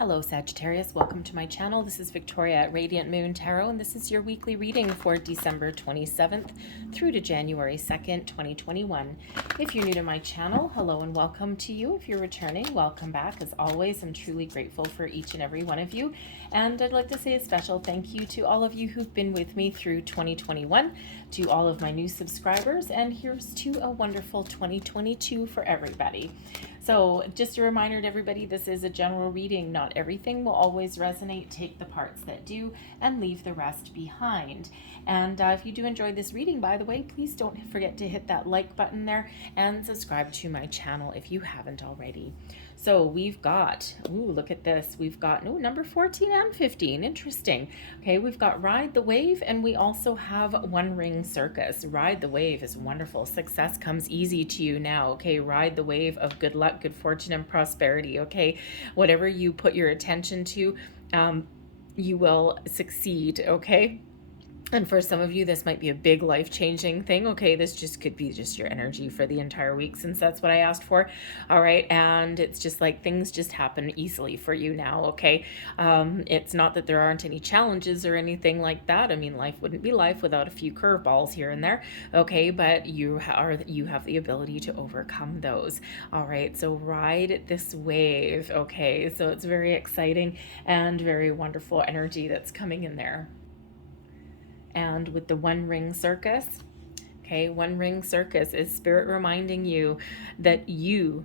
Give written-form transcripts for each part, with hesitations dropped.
Hello Sagittarius, welcome to my channel. This is Victoria at Radiant Moon Tarot, and this is your weekly reading for December 27th through to January 2nd, 2021. If you're new to my channel, hello and welcome to you. If you're returning, welcome back. As always, I'm truly grateful for each and every one of you. And I'd like to say a special thank you to all of you who've been with me through 2021, to all of my new subscribers, and here's to a wonderful 2022 for everybody. So just a reminder to everybody, this is a general reading. Not everything will always resonate. Take the parts that do and leave the rest behind. And if you do enjoy this reading, by the way, please don't forget to hit that like button there and subscribe to my channel if you haven't already. So we've got, ooh, look at this. We've got, number 14 and 15. Interesting. Okay, we've got Ride the Wave, and we also have One Ring Circus. Ride the wave is wonderful. Success comes easy to you now. Okay, ride the wave of good luck, good fortune, and prosperity. Okay, whatever you put your attention to, you will succeed. Okay. And for some of you, this might be a big life-changing thing. Okay, this just could be just your energy for the entire week, since that's what I asked for. All right, and it's just like things just happen easily for you now. Okay, it's not that there aren't any challenges or anything like that. I mean, life wouldn't be life without a few curveballs here and there. Okay, but you have the ability to overcome those. All right, so ride this wave. Okay, so it's very exciting and very wonderful energy that's coming in there. And with the One Ring Circus, okay, One Ring Circus is Spirit reminding you that you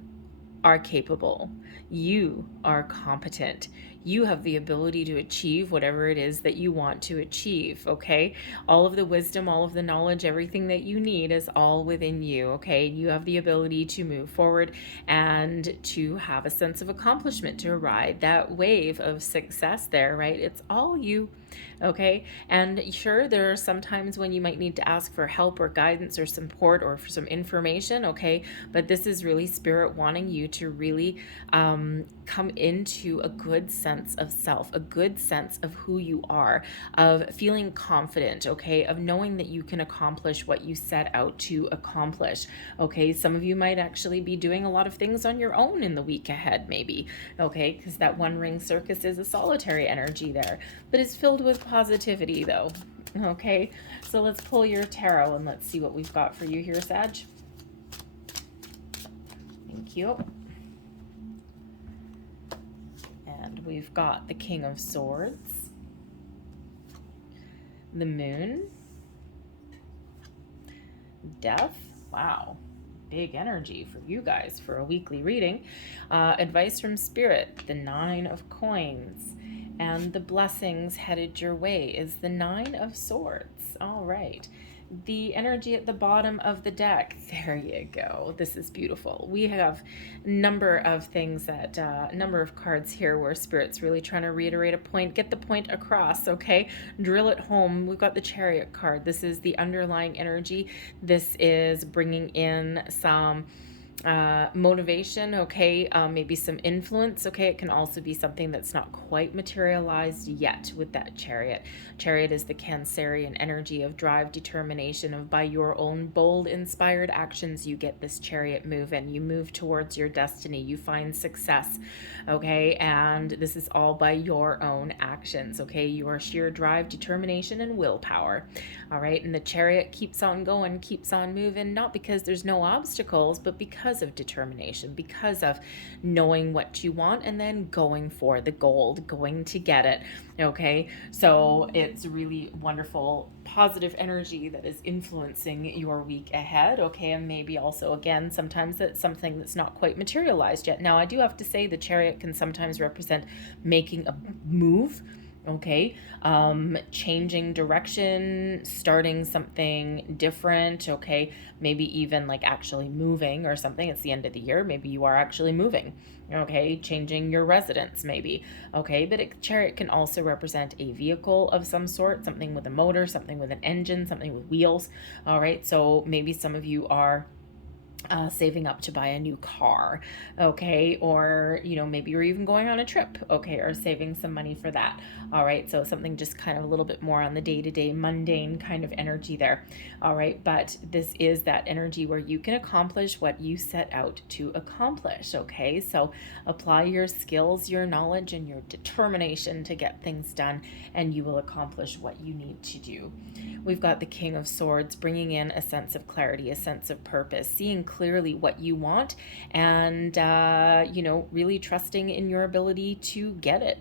are capable, you are competent, you have the ability to achieve whatever it is that you want to achieve. Okay, all of the wisdom, all of the knowledge, everything that you need is all within you. Okay, you have the ability to move forward and to have a sense of accomplishment, to ride that wave of success there, right? It's all you. Okay, and sure, there are some times when you might need to ask for help or guidance or support or for some information. Okay, but this is really Spirit wanting you to really come into a good sense of self, a good sense of who you are, of feeling confident, okay, of knowing that you can accomplish what you set out to accomplish. Okay, some of you might actually be doing a lot of things on your own in the week ahead, maybe. Okay, because that One Ring Circus is a solitary energy there, but it's filled with positivity though. Okay, so let's pull your tarot and let's see what we've got for you here, Sag. Thank you. And we've got the King of Swords, the Moon, Death. Wow, big energy for you guys for a weekly reading. Advice from Spirit, the Nine of Coins. And the blessings headed your way is the Nine of Swords. All right. The energy at the bottom of the deck. There you go. This is beautiful. We have a number of things that, number of cards here where Spirit's really trying to reiterate a point, get the point across, okay? Drill it home. We've got the Chariot card. This is the underlying energy. This is bringing in some motivation, okay, maybe some influence, okay. It can also be something that's not quite materialized yet with that Chariot. Chariot is the Cancerian energy of drive, determination, of by your own bold, inspired actions, you get this Chariot move and you move towards your destiny, you find success, okay, and this is all by your own actions, okay, your sheer drive, determination, and willpower. All right, and the Chariot keeps on going, keeps on moving, not because there's no obstacles, but because of determination, because of knowing what you want and then going for the gold, going to get it. Okay, so it's really wonderful, positive energy that is influencing your week ahead. Okay, and maybe also, again, sometimes it's something that's not quite materialized yet. Now, I do have to say the Chariot can sometimes represent making a move. Okay, changing direction, starting something different, okay, maybe even like actually moving or something. It's the end of the year, maybe you are actually moving, okay, changing your residence maybe, okay, but Chariot can also represent a vehicle of some sort, something with a motor, something with an engine, something with wheels. All right, so maybe some of you are saving up to buy a new car, okay, or maybe you're even going on a trip, okay, or saving some money for that. All right, so something just kind of a little bit more on the day-to-day mundane kind of energy there. All right, but this is that energy where you can accomplish what you set out to accomplish. Okay, so apply your skills, your knowledge, and your determination to get things done, and you will accomplish what you need to do. We've got the King of Swords bringing in a sense of clarity, a sense of purpose, seeing clearly what you want, and really trusting in your ability to get it.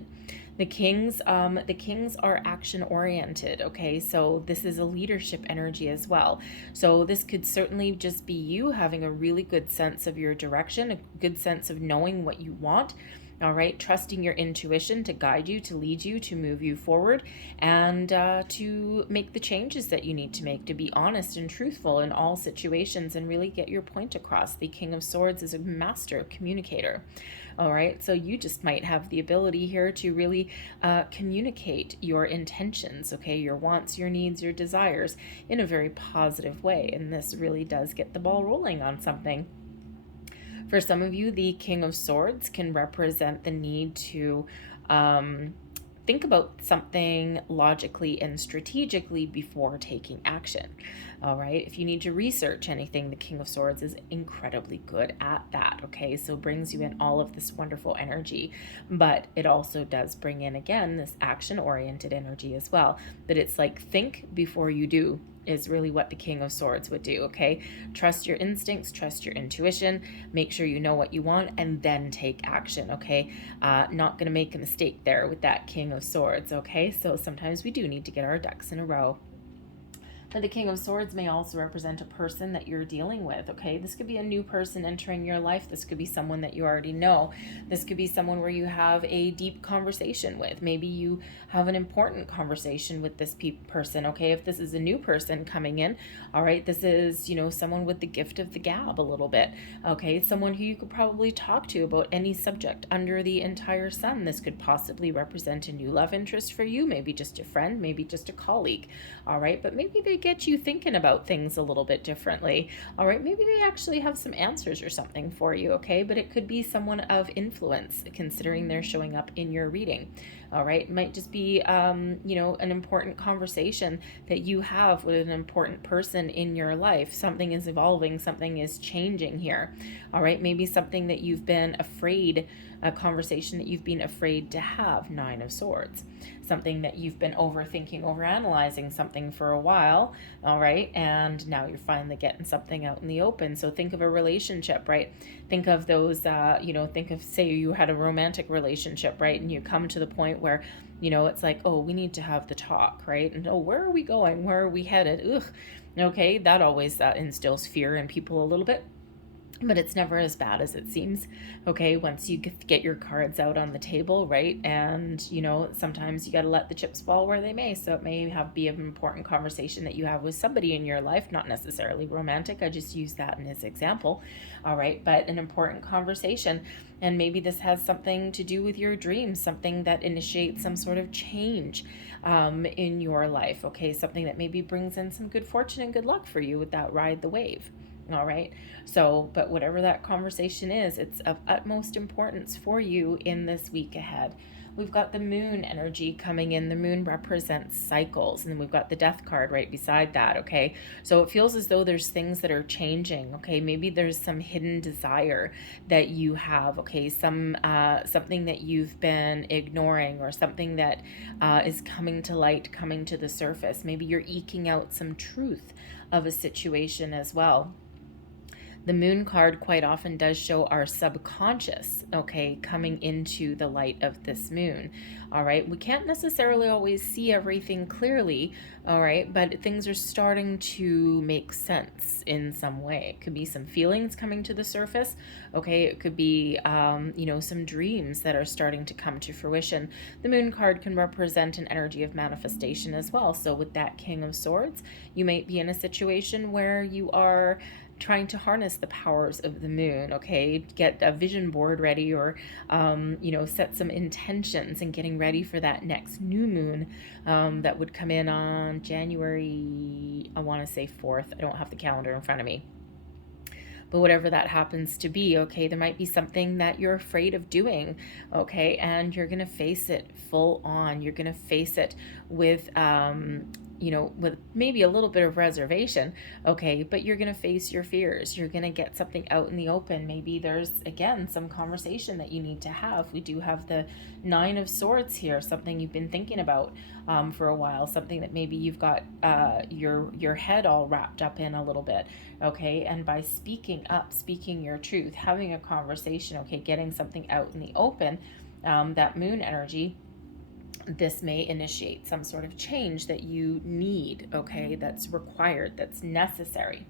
The kings are action oriented. Okay, so this is a leadership energy as well. So this could certainly just be you having a really good sense of your direction, a good sense of knowing what you want. All right, trusting your intuition to guide you, to lead you, to move you forward, and to make the changes that you need to make, to be honest and truthful in all situations and really get your point across. The King of Swords is a master communicator. All right, so you just might have the ability here to really communicate your intentions, okay, your wants, your needs, your desires in a very positive way. And this really does get the ball rolling on something. For some of you, the King of Swords can represent the need to think about something logically and strategically before taking action. All right, if you need to research anything, the King of Swords is incredibly good at that. Okay, so brings you in all of this wonderful energy, but it also does bring in, again, this action-oriented energy as well. But it's like, think before you do is really what the King of Swords would do. Okay, trust your instincts, trust your intuition, make sure you know what you want, and then take action. Okay, not gonna make a mistake there with that King of Swords. Okay, so sometimes we do need to get our ducks in a row. But the King of Swords may also represent a person that you're dealing with, okay? This could be a new person entering your life. This could be someone that you already know. This could be someone where you have a deep conversation with. Maybe you have an important conversation with this person, okay? If this is a new person coming in, all right, this is, someone with the gift of the gab a little bit, okay? Someone who you could probably talk to about any subject under the entire sun. This could possibly represent a new love interest for you, maybe just a friend, maybe just a colleague, all right? But maybe they get you thinking about things a little bit differently. All right, maybe they actually have some answers or something for you, okay? But it could be someone of influence, considering they're showing up in your reading. All right, it might just be, an important conversation that you have with an important person in your life. Something is evolving, something is changing here. All right, maybe something that you've been afraid, a conversation that you've been afraid to have, Nine of Swords. Something that you've been overthinking, overanalyzing something for a while, all right, and now you're finally getting something out in the open. So think of a relationship, right? Think of those, think of, say you had a romantic relationship, right? And you come to the point where, it's like, oh, we need to have the talk, right? And, oh, where are we going? Where are we headed? Ugh. Okay, that always instills fear in people a little bit. But it's never as bad as it seems, okay, once you get your cards out on the table, right? And, sometimes you got to let the chips fall where they may. So it may be an important conversation that you have with somebody in your life, not necessarily romantic. I just use that in this example, all right? But an important conversation. And maybe this has something to do with your dreams, something that initiates some sort of change in your life, okay? Something that maybe brings in some good fortune and good luck for you with that ride the wave. All right. So, but whatever that conversation is, it's of utmost importance for you in this week ahead. We've got the moon energy coming in. The moon represents cycles, and then we've got the death card right beside that, okay? So it feels as though there's things that are changing, okay? Maybe there's some hidden desire that you have, okay? Something that you've been ignoring, or something that is coming to light, coming to the surface. Maybe you're eking out some truth of a situation as well. The moon card quite often does show our subconscious, okay, coming into the light of this moon, all right? We can't necessarily always see everything clearly, all right, but things are starting to make sense in some way. It could be some feelings coming to the surface, okay? It could be, some dreams that are starting to come to fruition. The moon card can represent an energy of manifestation as well. So with that King of Swords, you might be in a situation where you are trying to harness the powers of the moon, okay? Get a vision board ready, or, set some intentions and getting ready for that next new moon that would come in on January, I want to say 4th. I don't have the calendar in front of me. But whatever that happens to be, okay, there might be something that you're afraid of doing, okay, and you're going to face it full on. You're going to face it with, with maybe a little bit of reservation, okay, but you're going to face your fears. You're going to get something out in the open. Maybe there's, again, some conversation that you need to have. We do have the Nine of Swords here, something you've been thinking about for a while, something that maybe you've got your head all wrapped up in a little bit, okay, and by speaking up, speaking your truth, having a conversation, okay, getting something out in the open, that moon energy, this may initiate some sort of change that you need, okay, that's required, that's necessary.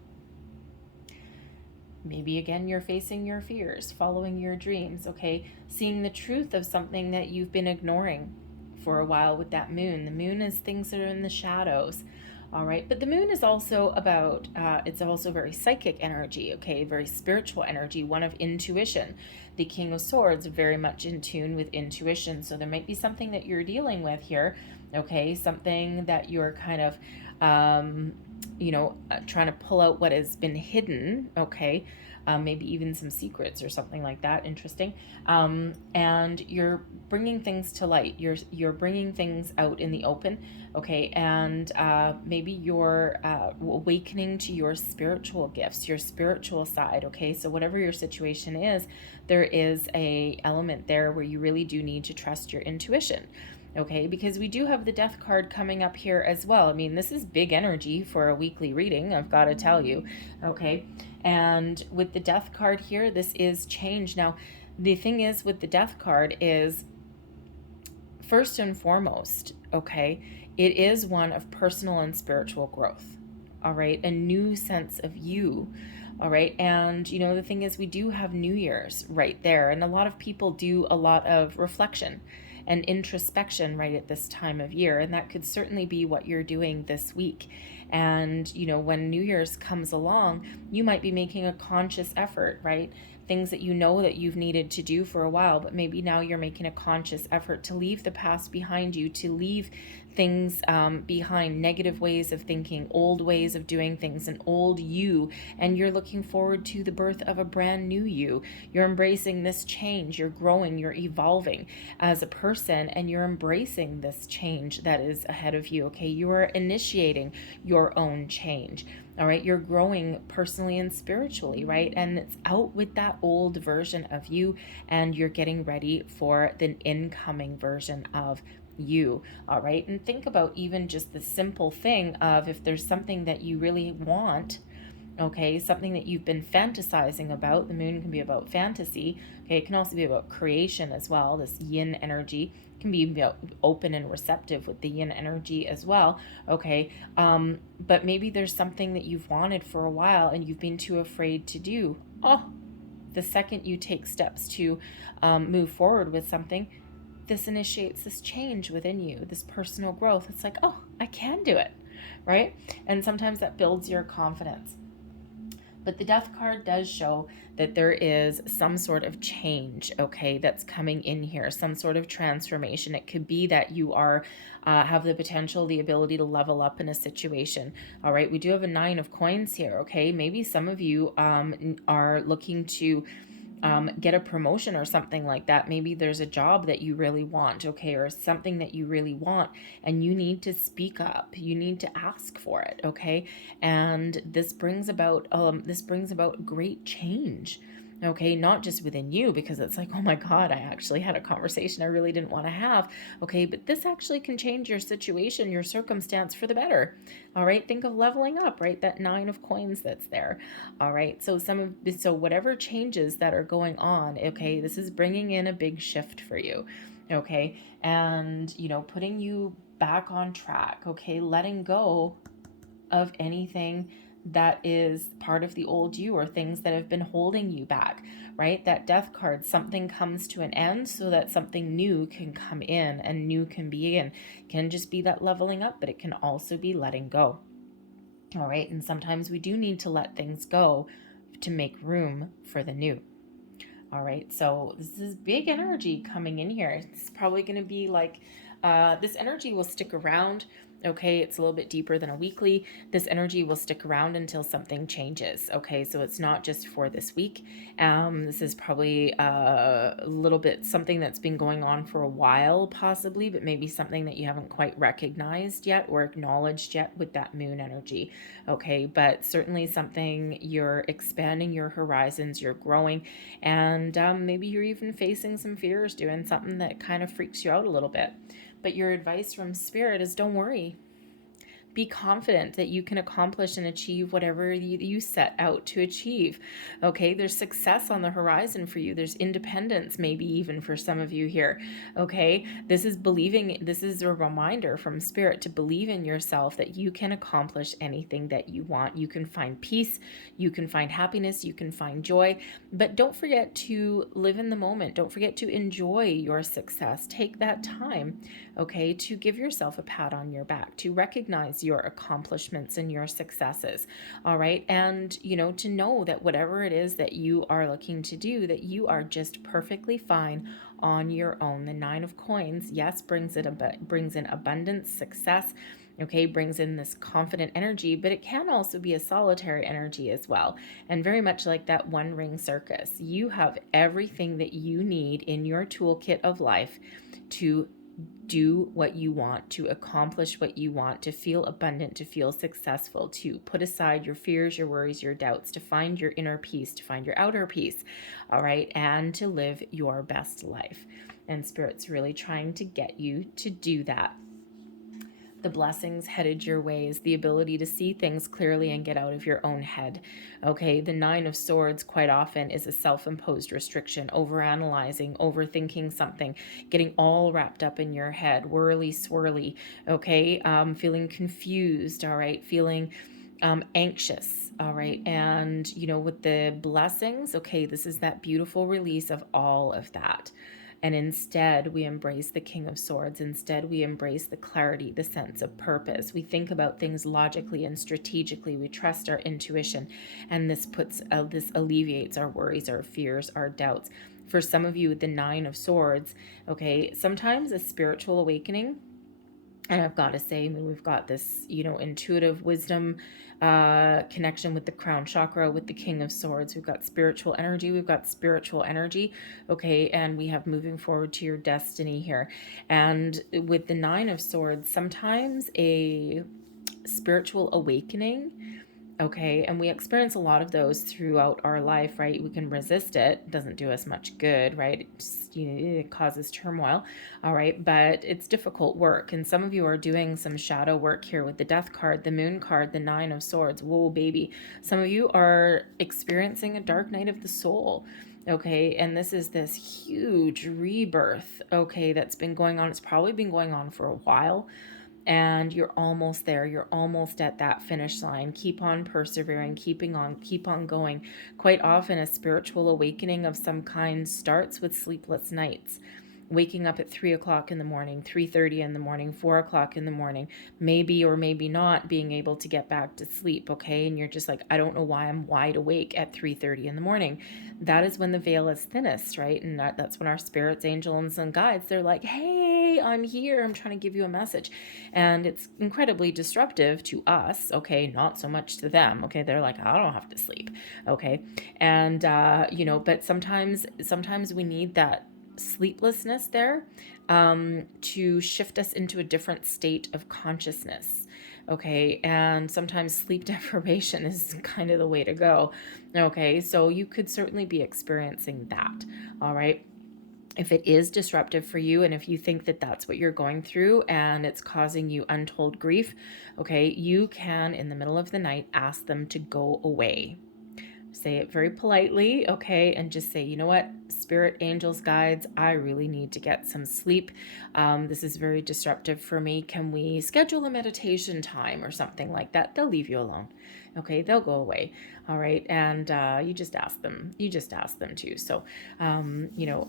Maybe again, you're facing your fears, following your dreams, okay, seeing the truth of something that you've been ignoring for a while with that moon. The moon is things that are in the shadows. All right, but the moon is also about, it's also very psychic energy, okay, very spiritual energy, one of intuition. The King of Swords, very much in tune with intuition. So there might be something that you're dealing with here, okay, something that you're kind of, trying to pull out what has been hidden, okay, maybe even some secrets or something like that. Interesting. And you're bringing things to light. You're bringing things out in the open, okay, and maybe you're awakening to your spiritual gifts, your spiritual side, okay. So whatever your situation is, there is a element there where you really do need to trust your intuition. Okay, because we do have the Death card coming up here as well. I mean, this is big energy for a weekly reading, I've got to tell you. Okay, and with the Death card here, this is change. Now, the thing is with the Death card is, first and foremost, okay, it is one of personal and spiritual growth. All right, a new sense of you. All right, and the thing is, we do have New Year's right there, and a lot of people do a lot of reflection and introspection right at this time of year, and that could certainly be what you're doing this week. And when New Year's comes along, you might be making a conscious effort, right? Things that that you've needed to do for a while, but maybe now you're making a conscious effort to leave the past behind you, to leave things behind, negative ways of thinking, old ways of doing things, an old you, and you're looking forward to the birth of a brand new you. You're embracing this change, you're growing, you're evolving as a person, and you're embracing this change that is ahead of you, okay? You are initiating your own change. All right, you're growing personally and spiritually, right? And it's out with that old version of you, and you're getting ready for the incoming version of you. All right, and think about even just the simple thing of, if there's something that you really want, okay, something that you've been fantasizing about. The moon can be about fantasy, okay, it can also be about creation as well. This yin energy can be about open and receptive with the yin energy as well, okay, but maybe there's something that you've wanted for a while and you've been too afraid to do. The second you take steps to move forward with something, this initiates this change within you, this personal growth. It's like, I can do it, right? And sometimes that builds your confidence. But the Death card does show that there is some sort of change, okay, that's coming in here, some sort of transformation. It could be that you are have the potential, the ability to level up in a situation. All right, we do have a 9 of coins here, okay? Maybe some of you are looking to get a promotion or something like that. Maybe there's a job that you really want, okay, or something that you really want, and you need to speak up. You need to ask for it, okay? And this brings about great change. Okay, not just within you, because it's like, oh my God, I actually had a conversation I really didn't want to have. Okay, but this actually can change your situation, your circumstance for the better. All right, think of leveling up, right? That 9 of coins that's there. All right, so whatever changes that are going on, okay, this is bringing in a big shift for you. Okay, and putting you back on track. Okay, letting go of anything that is part of the old you, or things that have been holding you back, right? That Death card, something comes to an end so that something new can come in and new can begin. It can just be that leveling up, but it can also be letting go. All right, and sometimes we do need to let things go to make room for the new. All right, so this is big energy coming in here. It's probably going to be like, this energy will stick around. Okay, it's a little bit deeper than a weekly. This energy will stick around until something changes. Okay, so it's not just for this week. This is probably a little bit something that's been going on for a while, possibly, but maybe something that you haven't quite recognized yet or acknowledged yet with that moon energy. Okay, but certainly something you're expanding your horizons, you're growing, and maybe you're even facing some fears, doing something that kind of freaks you out a little bit. But your advice from Spirit is don't worry. Be confident that you can accomplish and achieve whatever you set out to achieve. Okay, there's success on the horizon for you. There's independence, maybe even for some of you here. Okay, this is believing, this is a reminder from Spirit to believe in yourself that you can accomplish anything that you want. You can find peace, you can find happiness, you can find joy, but don't forget to live in the moment. Don't forget to enjoy your success. Take that time, okay, to give yourself a pat on your back, to recognize your accomplishments and your successes. All right. And, you know, to know that whatever it is that you are looking to do, that you are just perfectly fine on your own. The Nine of Coins, yes, brings in abundance, success. Okay, brings in this confident energy, but it can also be a solitary energy as well. And very much like that One Ring Circus, you have everything that you need in your toolkit of life to do what you want, to accomplish what you want, to feel abundant, to feel successful, to put aside your fears, your worries, your doubts, to find your inner peace, to find your outer peace, all right, and to live your best life. And Spirit's really trying to get you to do that. The blessings headed your ways, the ability to see things clearly and get out of your own head. Okay, the Nine of Swords quite often is a self-imposed restriction, overanalyzing, overthinking something, getting all wrapped up in your head, whirly swirly, okay, feeling confused, all right, feeling anxious, all right. And, you know, with the blessings, okay, this is that beautiful release of all of that. And instead, we embrace the King of Swords. Instead, we embrace the clarity, the sense of purpose. We think about things logically and strategically. We trust our intuition. And this this alleviates our worries, our fears, our doubts. For some of you with the Nine of Swords, okay, sometimes a spiritual awakening, and I've got to say, I mean, we've got this, you know, intuitive wisdom connection with the crown chakra, with the King of Swords. We've got spiritual energy. We've got spiritual energy. Okay. And we have moving forward to your destiny here. And with the Nine of Swords, sometimes a spiritual awakening, okay, and we experience a lot of those throughout our life, right? We can resist it. It doesn't do us much good, right? It just, you know, it causes turmoil, all right? But it's difficult work. And some of you are doing some shadow work here with the Death card, the Moon card, the Nine of Swords. Whoa, baby. Some of you are experiencing a dark night of the soul. Okay, and this is this huge rebirth, okay, that's been going on. It's probably been going on for a while. And you're almost there. You're almost at that finish line. Keep on persevering, keep on going. Quite often a spiritual awakening of some kind starts with sleepless nights. Waking up at 3 o'clock in the morning, 3:30 in the morning, 4 o'clock in the morning, maybe or maybe not being able to get back to sleep, okay? And you're just like, I don't know why I'm wide awake at 3:30 in the morning. That is when the veil is thinnest, right? And that's when our spirits, angels, and guides, they're like, hey, I'm here. I'm trying to give you a message. And it's incredibly disruptive to us, okay? Not so much to them, okay? They're like, I don't have to sleep, okay? And, you know, but sometimes we need that sleeplessness there to shift us into a different state of consciousness, okay? And sometimes sleep deprivation is kind of the way to go, okay? So you could certainly be experiencing that, all right? If it is disruptive for you, and if you think that that's what you're going through and it's causing you untold grief, okay, you can, in the middle of the night, ask them to go away. Say it very politely, okay, and just say, you know what, spirit, angels, guides, I really need to get some sleep. This is very disruptive for me. Can we schedule a meditation time or something like that? They'll leave you alone, okay? They'll go away, all right? And you just ask them. You just ask them to. So, you know,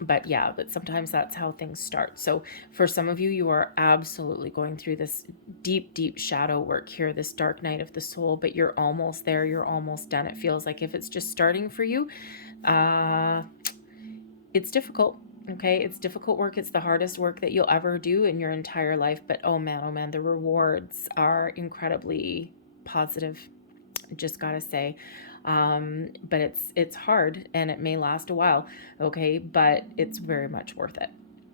but yeah, but sometimes that's how things start. So for some of you, you are absolutely going through this deep, deep shadow work here, this dark night of the soul, but you're almost there. You're almost done. It feels like if it's just starting for you, it's difficult. Okay, it's difficult work. It's the hardest work that you'll ever do in your entire life. But oh man, the rewards are incredibly positive. I just gotta say. But it's hard and it may last a while. Okay, but it's very much worth it.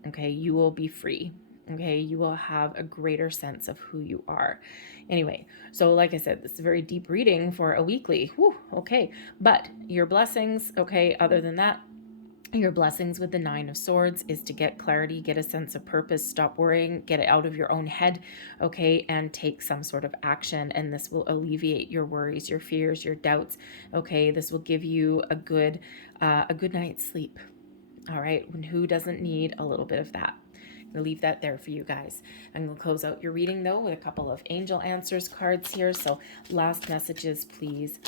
Okay, you will be free. Okay, you will have a greater sense of who you are. Anyway, so like I said, this is a very deep reading for a weekly. Whew, okay, but your blessings, okay, other than that, your blessings with the Nine of Swords is to get clarity, get a sense of purpose, stop worrying, get it out of your own head, okay, and take some sort of action. And this will alleviate your worries, your fears, your doubts, okay. This will give you a good night's sleep, all right. And who doesn't need a little bit of that? I'm going to leave that there for you guys. I'm going to close out your reading, though, with a couple of angel answers cards here. So last messages, please.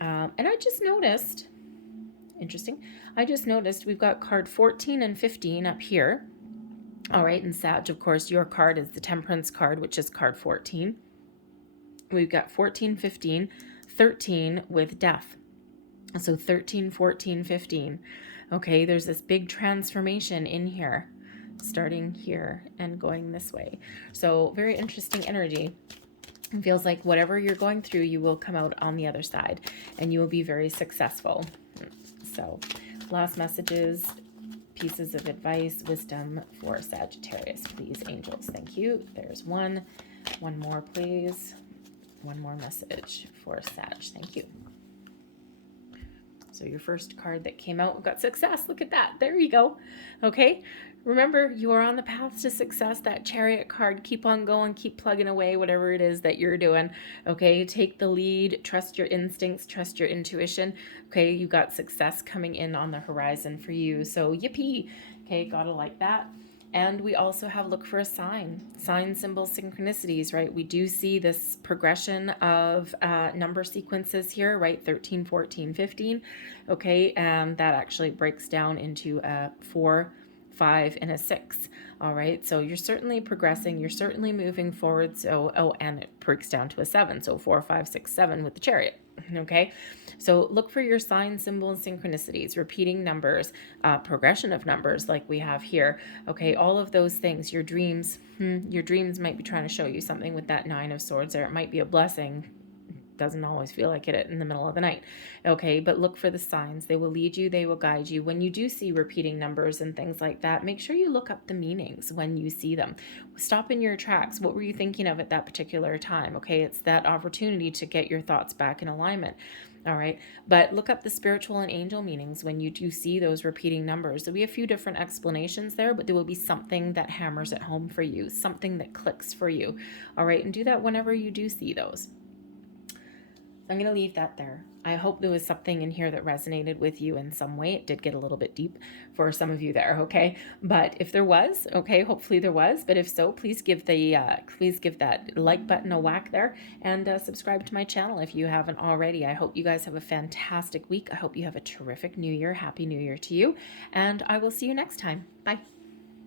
And I just noticed, interesting, I just noticed we've got card 14 and 15 up here. All right, and Sag, of course, your card is the Temperance card, which is card 14. We've got 14, 15, 13 with Death. So 13, 14, 15. Okay, there's this big transformation in here, starting here and going this way. So very interesting energy. It feels like whatever you're going through, you will come out on the other side and you will be very successful. So last messages, pieces of advice, wisdom for Sagittarius, please, angels. Thank you. There's one more, please. One more message for Sag. Thank you. So your first card that came out, we've got success. Look at that. There you go. Okay. Remember, you are on the path to success. That Chariot card, keep on going, keep plugging away, whatever it is that you're doing. Okay. Take the lead, trust your instincts, trust your intuition. Okay. You got success coming in on the horizon for you. So yippee. Okay. Gotta like that. And we also have look for a sign, symbols, synchronicities, right? We do see this progression of number sequences here, right? 13, 14, 15. Okay. And that actually breaks down into a 4, 5, and a 6. All right. So you're certainly progressing. You're certainly moving forward. So, oh, and it breaks down to a 7. So 4, 5, 6, 7 with the Chariot. Okay. So look for your signs, symbols, synchronicities, repeating numbers, progression of numbers like we have here. Okay. All of those things, your dreams might be trying to show you something with that 9 of Swords, or it might be a blessing. Doesn't always feel like it in the middle of the night. Okay, but look for the signs. They will lead you, they will guide you. When you do see repeating numbers and things like that, make sure you look up the meanings when you see them. Stop in your tracks. What were you thinking of at that particular time? Okay, it's that opportunity to get your thoughts back in alignment. All right, but look up the spiritual and angel meanings when you do see those repeating numbers. There'll be a few different explanations there, but there will be something that hammers it home for you, something that clicks for you. All right, and do that whenever you do see those. I'm going to leave that there. I hope there was something in here that resonated with you in some way. It did get a little bit deep for some of you there, okay? But if there was, okay, hopefully there was. But if so, please give that like button a whack there and subscribe to my channel if you haven't already. I hope you guys have a fantastic week. I hope you have a terrific new year. Happy New Year to you. And I will see you next time. Bye.